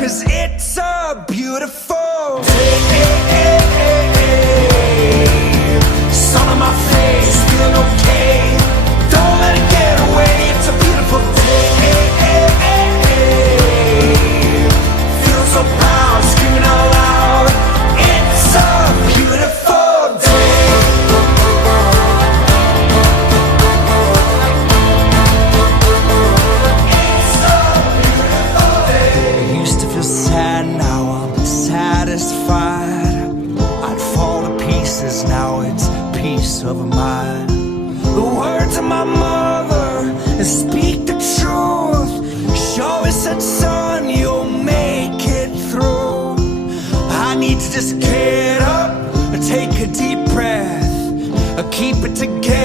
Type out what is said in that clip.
'cause it's a beautiful day. Sun on my face, feeling okay. Don't let it get away. It's a beautiful day. Feel so proud, screaming out loud. It's a beautiful day. It's a beautiful day. I used to feel sad, now I'm satisfied. I'd fall to pieces, now it's peace of mind. The words of my mother speak the truth. She always said, son, you'll make it through. I need to just get up, take a deep breath, keep it together.